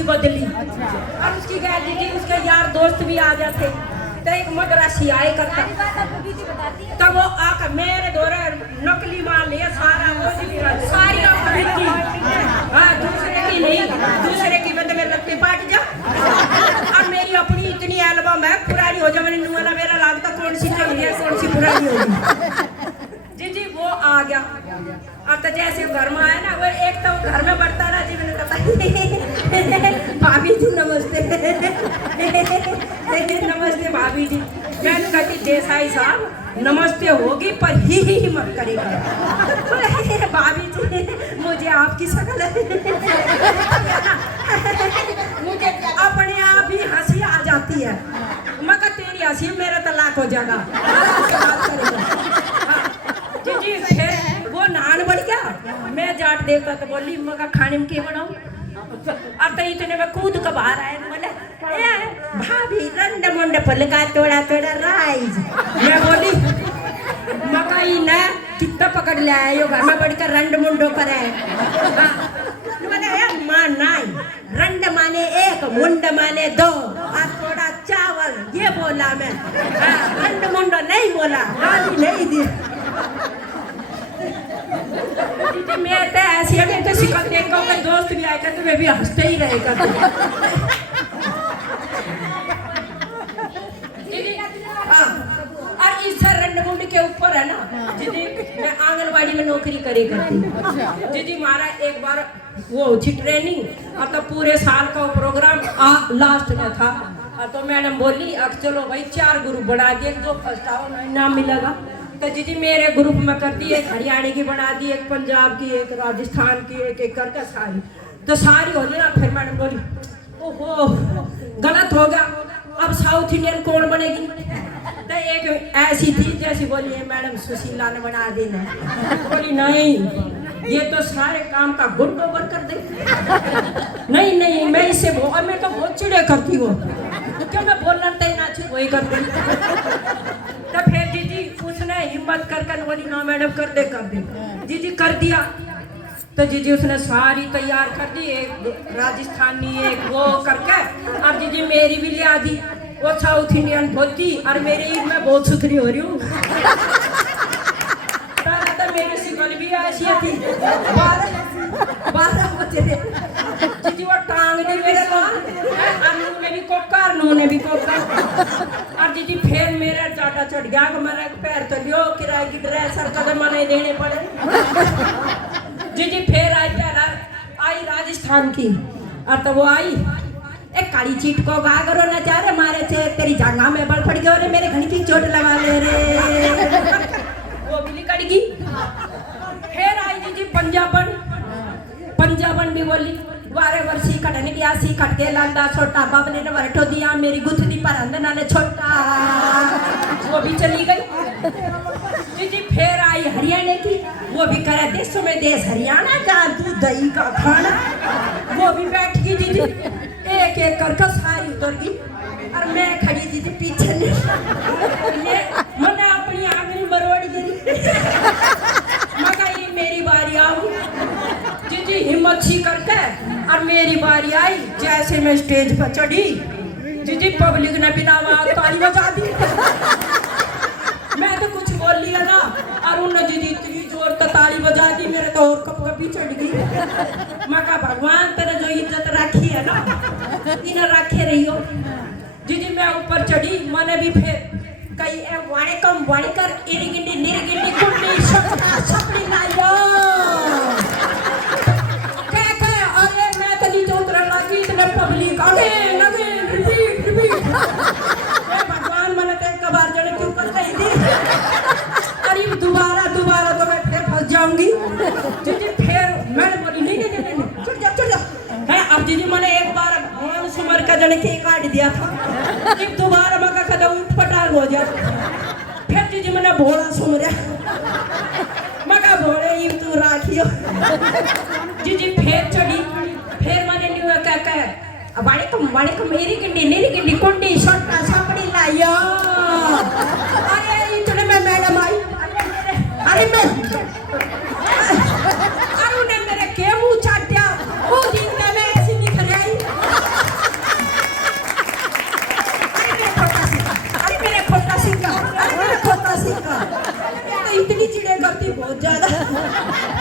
उसकी बदली। और उसकी गैली थी, उसके यार दोस्त भी आ जाते। तो एक मद्रासी आए करता, तब वो आकर मेरे दौरे नकली माल लिया सारा, सारी हाँ, दूसरे की नहीं, दूसरे की बंद में रत्ती पाट जा। और मेरी अपनी इतनी एल्बम है, पुरानी हो जाए, मैंने नुआला मेरा लागता कौन सी चल रही है, कौन सी पुरानी होगी। जी जी वो आ गया। और तो जैसे घर में आया ना, वो एक तो घर में बढ़ता रहा जी, मैंने कहा भाभी जी नमस्ते। नमस्ते भाभी जी। मैंने कहा कि देसाई साहब नमस्ते होगी पर ही मत करेगा। भाभी जी मुझे आपकी शक्ल मुझे अपने आप ही हंसी आ जाती है। मगर तेरी हंसी मेरा तलाक हो जाएगा। जी जी फिर वो नान बढ़ गया। मैं जाट देवता तो बोली मगर खाने में क्या बनाऊं। अब तो इतने में कूद के बाहर आए, बोले भाभी रंड मुंड फलका थोड़ा थोड़ा राइज। मैं बोली मकई न कितना पकड़ ले आए हो, घर में बढ़कर रंड मुंडो करे। माँ नहीं, रंड माने एक, मुंड माने दो, और थोड़ा चावल, ये बोला मैं। रंड मुंडो नहीं बोला, गाली नहीं दी। मैं तो ऐसी है तो शिकल देख कर दोस्त भी आएगा तो मैं भी हंसते ही रहेगा। और इस रंडमुंड के ऊपर है ना दीदी, मैं आंगनबाड़ी में नौकरी करे करती। दीदी हमारा एक बार वो थी ट्रेनिंग, और तो पूरे साल का प्रोग्राम लास्ट में था। तो मैडम बोली अब चलो भाई 4 ग्रुप बना दिए, जो फर्स्ट आओ नाम मिलेगा। तो दीदी मेरे ग्रुप में कर दी, एक हरियाणा की बना दी, एक पंजाब की, एक राजस्थान की, एक एक करके सारी। तो सारी हो गई। फिर मैडम बोली ओहो गलत हो गया, अब साउथ इंडियन कौन बनेगी। तो एक ऐसी थी जैसी बोली है मैडम सुशीला ने बना देना। बोली नहीं ये तो सारे काम का गुड ओवर कर दे। नहीं नहीं मैं इससे मैं तो बहुत चिड़े करती हूँ, क्यों मैं बोलना तय ना वही करती। तो फिर जीजी उसने हिम्मत कर बोली ना मैडम कर दे। जीजी कर दिया। तो जीजी उसने सारी तैयार कर दी, एक राजस्थानी एक वो करके। अब जीजी मेरी भी ले आ दी, वो साउथ इंडियन धोती, और मेरी मैं बहुत सुथरी हो रही हूँ। तो मेरी शिकल भी ऐसी थी। 12 बजे जीजी वो टांग दी मेरे मेरी कोकर नूने भी कोकर। और दीदी फिर मेरा चाटा चढ़ गया कि मैंने पैर तो लियो किराए की ड्रेसर कदम नहीं देने पड़े। दीदी फिर आई राजस्थान की। और तो वो आई एक काली चीट को गा करो ना चाह रहे मारे थे तेरी जांघा में बल पड़ गया, मेरे घड़ी की चोट लगा ले रे। वो भी निकल गई। फिर आई दीदी पंजाबन भी बोली वारे वर्षी कटने गया सी कट के लांदा छोटा बाबने ने वरठो दिया मेरी गुथनी पर अंदर नाले छोटा। वो भी चली गई। दीदी फिर आई हरियाणा की, वो भी करे देशों में देश हरियाणा का दूध दही का खाना। वो भी बैठ गई दीदी, एक एक करके सारी उतर गई। और मैं खड़ी दीदी पीछे मैंने अपनी आंगली मरोड़ दी। मगर ये मेरी बारी आई दीदी हिम्मत सी करके, और मेरी बारी आई। जैसे मैं स्टेज पर चढ़ी दीदी पब्लिक ने बिना आवाज ताली बजा दी। मैं तो कुछ बोल लिया ना, और उन्होंने दीदी इतनी जोर तो ताली बजा दी, मेरे तो और कपी चढ़ गई। मैं कहा भगवान तेरे जो इज्जत रखी है ना इन्हें रखे रही हो। दीदी मैं ऊपर चढ़ी, मैंने भी फिर कई वाणिकम वाणिकर इरिगिंडी निरिगिंडी कुंडी छपड़ी लायो। अरे मैं तो नीचे उतरने लगी, इतने पब्लिक अरे लगे रिपीट। भगवान मैंने तो एक बार जड़े क्यों कर रही थी। अरे दोबारा तो मैं फिर फंस जाऊंगी। दीदी फिर मैंने बोली नहीं चढ़ जा। अब दीदी मैंने एक बार भगवान सुमर का जड़े के काट दिया था, एक दोबारा मका कदा उठ पटांग हो जा। फिर दीदी मैंने भोला सुमरा मका भोले ही तू राखियो। दीदी फिर चढ़ी, फिर मैंने न्यू क्या वाणिकम इरिगिंडी कुंडी छोटा छपड़ी लायो। अरे इतने में मैडम आई। अरे मैं अरे उन्हें मेरे के मुंह चाटिया। वो दिन में मैं ऐसी निकल आई। चिड़चिड़े करती बहुत ज्यादा।